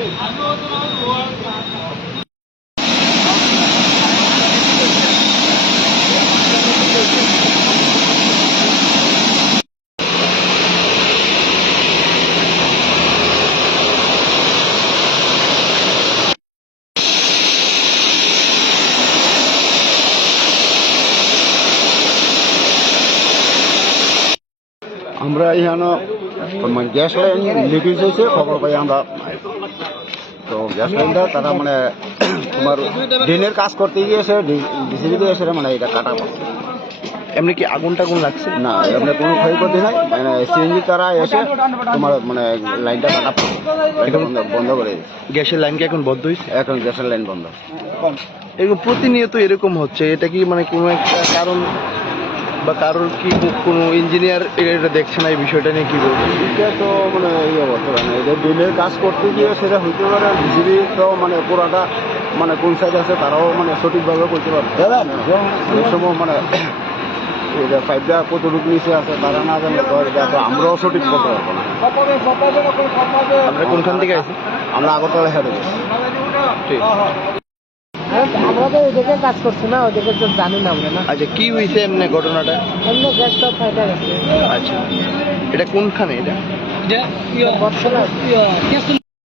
আমরা এখানে gas line leakage হয়েছে খবর পাই আমরা। তো গ্যাস লাইনটা তারা মানে তোমার ড্রেনের কাজ করতে গিয়েছে, ডিসিবিতে এসে মানে এটা কাটা পড়ছে। এমনি কি আগুন টাগুন লাগছে? না, এমনি কোনো ক্ষয়ক্ষতি নাই, মানে সিএনজি তারা এসে তোমার মানে লাইনটা কাটা পড়ছে, বন্ধ করে দিয়েছে। গ্যাসের লাইন কি এখন বন্ধ হয়েছে? এখন গ্যাসের লাইন বন্ধ। এরকম প্রতিনিয়ত এরকম হচ্ছে, এটা কি মানে কোনো একটা কারণ বা কারোর কি কোনো ইঞ্জিনিয়ার এটা দেখছে না? এই বিষয়টা নিয়ে কি বলছে? এটা তো মানে এই অবস্থা, মানে এটা ড্রেনের কাজ করতে গিয়ে সেটা হইতে পারে। ডিসিবি তো মানে পুরাটা মানে কোন সাইড আছে তারাও মানে সঠিকভাবে করতে পারে। অনেক সময় মানে এটা পাইপটা কতটুকু নিচে আছে তারা না জানলে তো এটা তো আমরাও সঠিক করতে পারবো না। আমরা কোনখান থেকে আছি? আমরা আগরতলা হেঁটে গেছি। ঠিক। আমরা তো ওইদিকে কাজ করছি না, ওইদিকে তো জানি না আমরা না। আচ্ছা, কি হয়েছে এমনি ঘটনাটা? এমনি গ্যাসটা ফাইটা গেছে। আচ্ছা, এটা কোনখানে? এটা বর্ষা